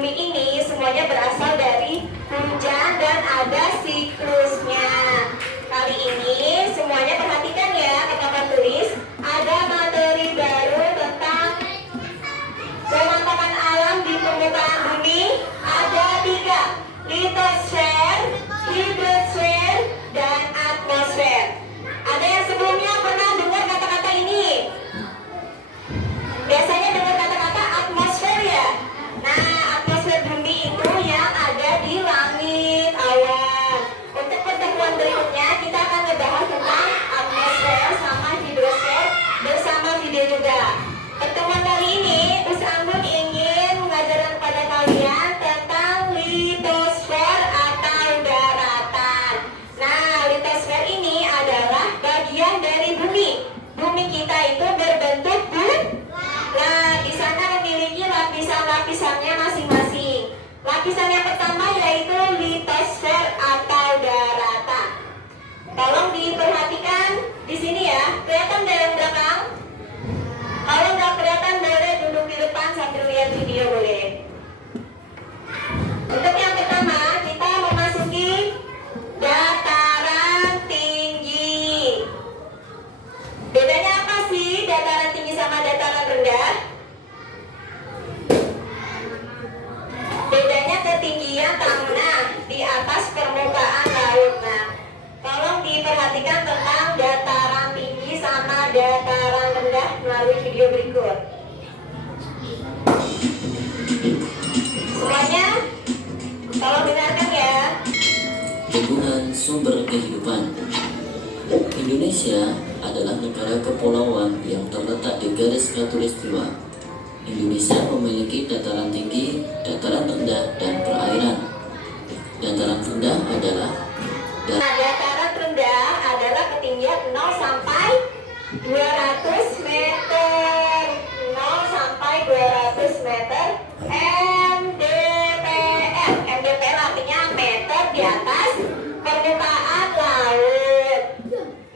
bumi ini semuanya berasal dari hujan dan ada siklusnya. Kali ini semuanya perhatikan ya, kata tulis ada materi baru tentang pemantapan alam di permukaan bumi. Ada 3, litosfer, hidrosfer, dan atmosfer. Ada yang sebelumnya pernah dengar kata-kata ini? Biasanya dengar kata-kata atmosfer ya. Nah, atmosfer bumi itu yang ada di langit awan. Untuk pertemuan berikutnya kita akan ngebahas tentang atmosfer sama hidrosfer bersama video juga. Pertemuan kali ini Anggun ingin mengajarkan kepada kalian tentang litosfer atau daratan. Nah, litosfer ini adalah bagian dari bumi. Bumi kita itu berbentuk bulat. Nah, di sana memiliki lapisan-lapisannya masing-masing. Lapisan yang pertama yaitu litosfer atau daratan. Tolong diperhatikan di sini ya. Kelihatan dari belakang? Kalau nggak kelihatan boleh duduk di depan sambil lihat video boleh. Untuk yang pertama kita memasuki dataran tinggi. Bedanya apa sih dataran tinggi sama dataran rendah? Bedanya ketinggian tanah di atas permukaan laut. Nah, tolong diperhatikan tentang dataran tinggi sama dataran rendah melalui video berikut. Semuanya, tolong dengarkan ya. Tumbuhan sumber kehidupan. Indonesia adalah negara kepulauan yang terletak di garis khatulistiwa. Indonesia memiliki dataran tinggi, dataran rendah, dan perairan. Dataran rendah adalah dataran rendah adalah ketinggian 0 sampai 200 meter. 0 sampai 200 meter MDPL. MDPL artinya meter di atas permukaan laut.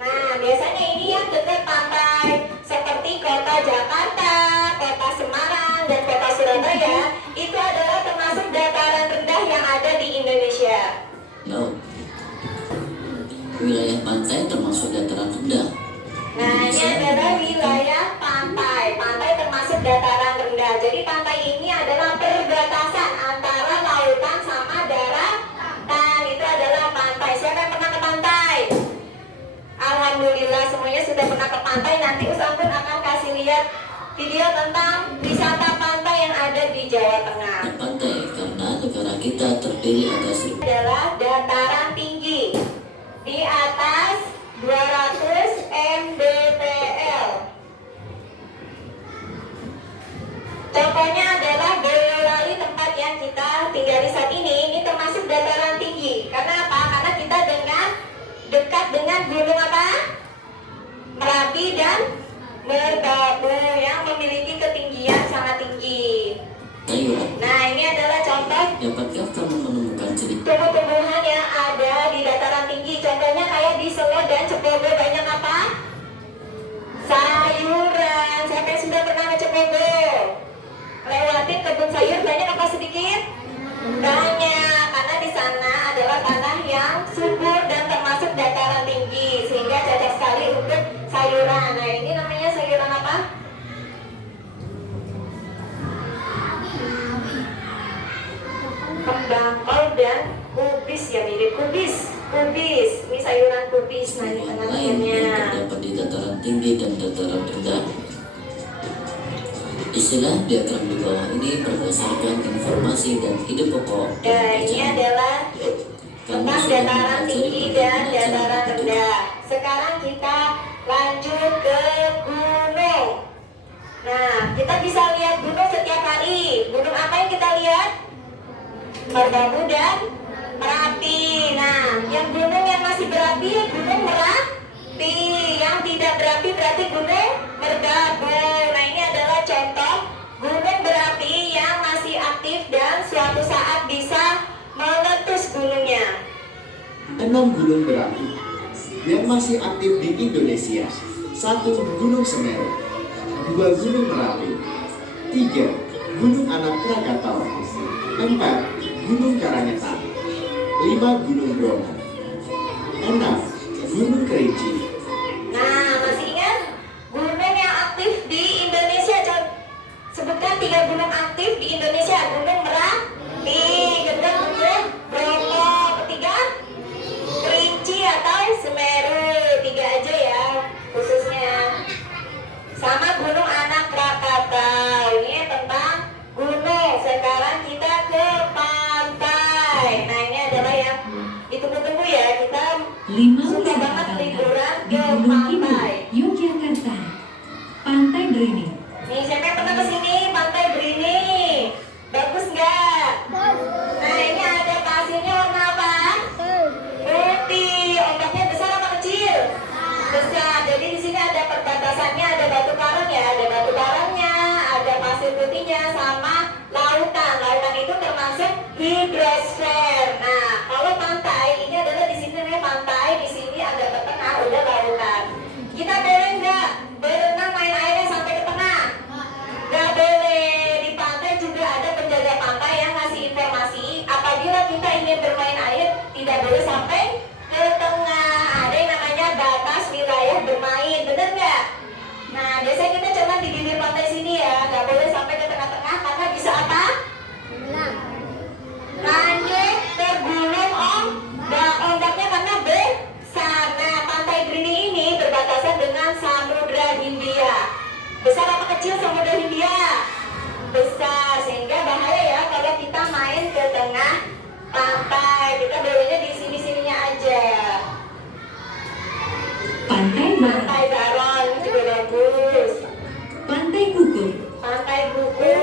Nah, biasanya ini yang dekat pantai seperti kota Jakarta, kota Semarang, dan kota Surabaya. Itu adalah termasuk dataran rendah yang ada di Indonesia. laut. Wilayah pantai termasuk dataran rendah. Nah, ini adalah wilayah pantai. Pantai termasuk dataran rendah. Jadi pantai ini adalah perbatasan antara lautan sama daratan. Itu adalah pantai. Siapa yang pernah ke pantai? Alhamdulillah semuanya sudah pernah ke pantai. Nanti Anggun akan kasih lihat video tentang wisata pantai yang ada di Jawa Tengah. Pantai karena negara kita terdiri atas Adalah dataran tinggi di atas 200 mdpl. Contohnya adalah Boyolali, tempat yang kita tinggali saat ini. Ini termasuk dataran tinggi. Karena apa? Karena kita dekat dengan gunung apa? Merapi dan Merbabu yang memiliki ketinggian sangat tinggi. Tayuran. Nah, ini adalah contoh Dapatkah kamu menemukan ciri tumbuh-tumbuhan yang ada di dataran tinggi? Contohnya kayak di Solo dan Cepogo banyak apa? Sayuran. Siapa yang sudah pernah ke Cepogo? Lewatin kebun sayur banyak apa sedikit? Banyak, karena di sana adalah tanah yang subur dan termasuk dataran tinggi, sehingga cocok sekali untuk sayuran. Nah, ini namanya sayuran apa? Kembang kol dan kubis, ya mirip kubis. Ini sayuran kubis. Nah, ini tumbuhan lain yang tengah-tengahnya. terdapat di dataran tinggi dan dataran rendah? Istilah diagram di bawah ini berdasarkan informasi dan ide pokok Dan ini adalah tentang dataran tinggi dan dataran rendah. Sekarang kita lanjut ke gunung. Nah, kita bisa lihat gunung setiap hari. Gunung apa yang kita lihat? Merbabu dan Merapi. Nah, yang gunung yang masih berapi, gunung Merapi. Yang tidak berapi berarti gunung Merbabu. Nah, ini adalah contoh gunung berapi yang masih aktif dan suatu saat bisa meletus gunungnya. 6 gunung berapi yang masih aktif di Indonesia. 1 Gunung Semeru, 2 Gunung Merapi, 3 Gunung Anak Krakatau, 4 4. Gunung Karangetang. 5. Gunung Bromo. 6. Gunung Kerinci. Nah, masih ingat gunung yang aktif di Indonesia? Sebutkan 3 gunung aktif di Indonesia. Gunung Merapi, kedua Gunung Bromo, ketiga Kerinci atau Semeru. 3 aja ya khususnya. Sama Gunung Anak Krakatau. Ini tentang gunung. Sekarang kita ke pantai. Nah, ini adalah yang ditunggu-tunggu ya. Kita 5 suka wisata banget pantai liburan di ke Gunung Kidul, pantai. Yogyakarta. Pantai Beringin. Nih, siapa yang pernah kesini Pantai Berini? Bagus nggak? Nah, ini ada pasirnya warna apa? Putih. Ombaknya besar apa kecil? Besar. Jadi di sini ada perbatasannya, ada batu karang ya, ada batu karangnya, ada pasir putihnya, sama lautan. Lautan itu termasuk hidrosfer. Nah, kalau pantai ini adalah di sini namanya pantai, di sini agak ke tengah udah lautan. Kita boleh nggak berenang main airnya sampai ke tengah? Nggak boleh. Di pantai juga ada penjaga pantai yang ngasih informasi apabila kita ingin bermain air tidak boleh sampai ke tengah. Ada yang namanya batas wilayah bermain, bener nggak? Nah, biasanya kita cuma di bibir pantai sini ya, nggak boleh sampai ke tengah-tengah karena bisa apa? Lanjut tergulung ombaknya karena besar. Nah, Pantai Berini ini berbatasan dengan Samudra Hindia. Besar apa kecil Samudra Hindia? Besar, sehingga bahaya ya kalau kita main ke tengah pantai. Kita bolehnya di sini-sininya aja. Pantai Baron. Pantai Baron ini juga bagus. Pantai Kukur. Pantai Buku,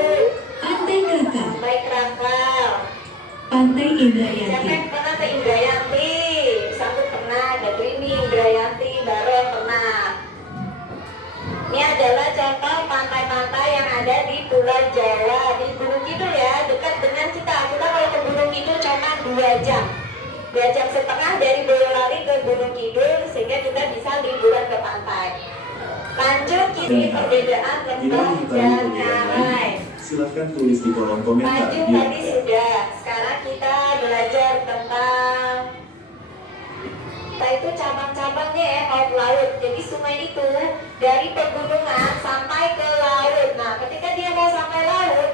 Pantai Krakal. Pantai Krakal. Pantai Siapa Indrayati. yang pernah ke Indrayanti? Satu pernah, ada Trini, Indrayanti, Baron pernah. Ini adalah contoh pantai-pantai yang ada di Pulau Jawa, di Gunung Kidul ya, dekat dengan kita. Kita kalau ke Gunung Kidul cuma 2 jam. 2 jam setengah dari Boyolali ke Gunung Kidul, sehingga kita bisa liburan ke pantai. Lanjut, kini perbedaan lembah dan ngarai. Silahkan tulis di kolom komentar. Maju tadi sudah. Sekarang kita belajar tentang kita itu cabang-cabangnya ya, laut. Jadi sungai itu dari pegunungan sampai ke laut. Nah, ketika dia mau sampai laut,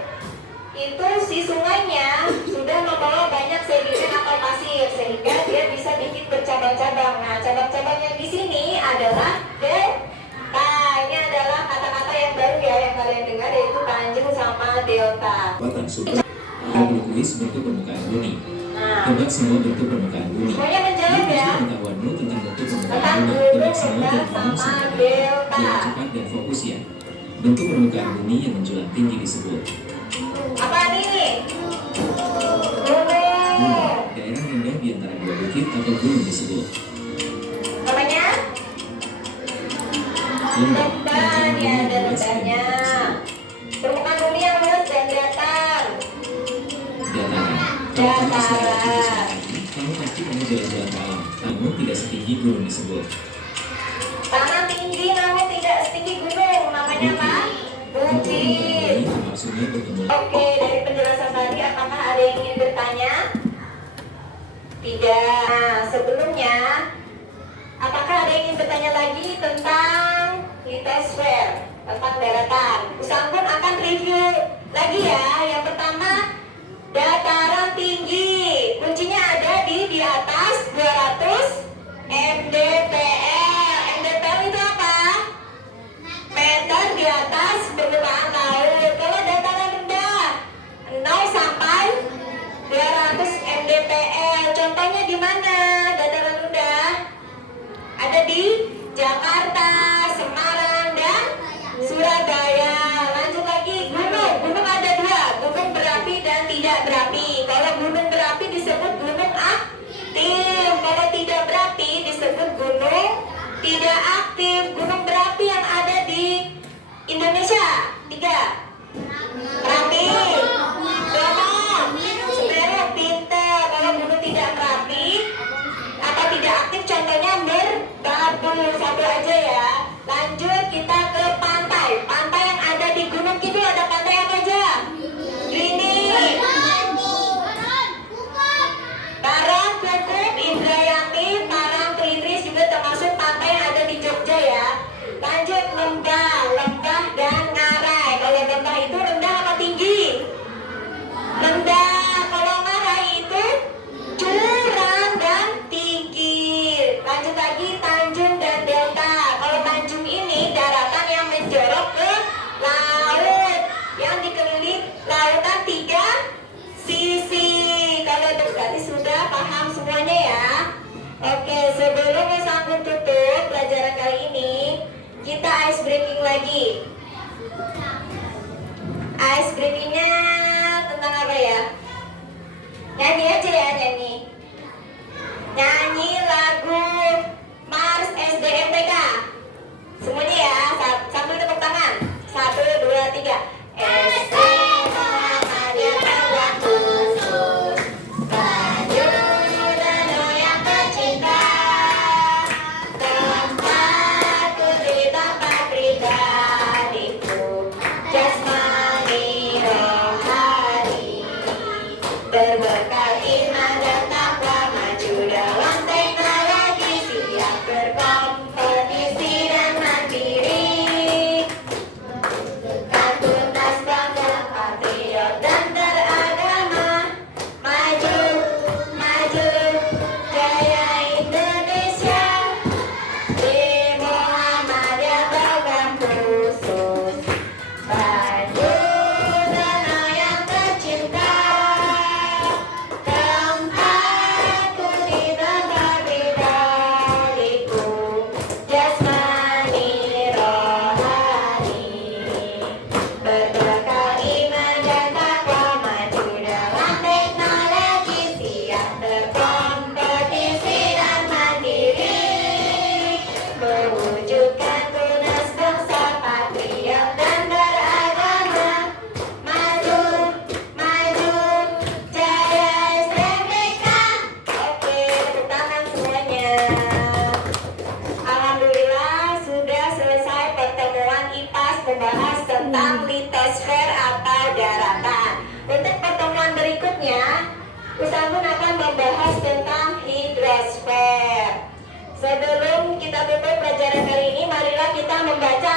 itu si sungainya sudah membawa banyak sedimen atau pasir sehingga dia bisa bikin bercabang-cabang. Nah, cabang-cabang yang di sini adalah delta. Ini adalah kata-kata yang baru ya yang kalian dengar, yaitu tanjung sama delta. Batan super. Ada berkuis bentuk permukaan bumi. Nah, Tebak semua bentuk permukaan bumi. semuanya menjawab ya. Pengetahuanmu tentang bentuk permukaan Tentang bumi. gunung Tebak semua dan dan kamu sama sampai. delta. Jangan cepat dan fokus ya. Bentuk permukaan bumi yang menjulang tinggi disebut Apa nih? gunung. Gunung. Daerah rendah di antara 2 bukit atau gunung disebut Namanya? lembah. Lembah, ya ada lembahnya. Permukaan bumi yang luas dan datar. Dataran. Dataran. Kamu pasti mau jalan-jalan malam, namun tidak setinggi gunung disebut Tanah tinggi namun tidak setinggi gunung. Namanya apa? Bukit. Ini maksudnya bertemu. Oke, dari penjelasan tadi apakah ada yang ingin bertanya? Tidak. Nah, sebelumnya apakah ada yang ingin bertanya lagi tentang litosfer, tentang daratan? Usangkun akan review lagi ya. Yang pertama, dataran tinggi. Kuncinya ada di atas 200 mdpl. Mdpl itu apa? Meter di atas permukaan laut. Kalau dataran rendah 0 sampai 200 mdpl. Contohnya di mana dataran rendah? Ada di Jakarta, Semarang, dan Surabaya. Lanjut lagi, gunung. Gunung ada 2, gunung berapi dan tidak berapi. Kalau gunung berapi disebut gunung aktif. Kalau tidak berapi disebut gunung tidak aktif. Gunung berapi yang ada di Indonesia 3. Merapi, Bromo, Semeru, pinter. Kalau gunung tidak berapi atau tidak aktif, contohnya Merbabu. Satu aja ya. Lanjut kita ke pantai. Pantai yang ada di Gunung Kidul ada pantai apa aja? Ini Oke, sebelum Usanggun tutup pelajaran kali ini, kita ice breaking lagi. Ice breakingnya tentang apa ya? Nyanyi aja ya, nyanyi. Nyanyi lagu Mars SDMTK. Semuanya ya, sambil tepuk tangan. 1, 2, 3. SD Muhammadiyah Bawang Khusus Baju Dano yang tercinta, tempatku di tempat pribadiku, jasmani rohani, berbekal iman dan takwa, maju dalam teknologi, siap berkompetisi dan mandiri. Tuntas bangga, patriot dan beragama, maju, maju, jaya Indonesia. Di Muhammadiyah Bawang Khusus Baju Dano yang tercinta, tempatku di tempat pribadiku, jasmani rohani, berbekal iman dan takwa, maju dalam teknologi, siap berkompetisi dan mandiri, mewujudkan tunas bangsa, patriot dan beragama, maju, maju, jaya STMK. Oke, tepuk tangan semuanya. Alhamdulillah sudah selesai pertemuan IPAS membahas tentang litosfer atau daratan. Untuk pertemuan berikutnya, Usanggun akan membahas tentang hidrosfer. Sebelum kita tutup pelajaran kali ini, marilah kita membaca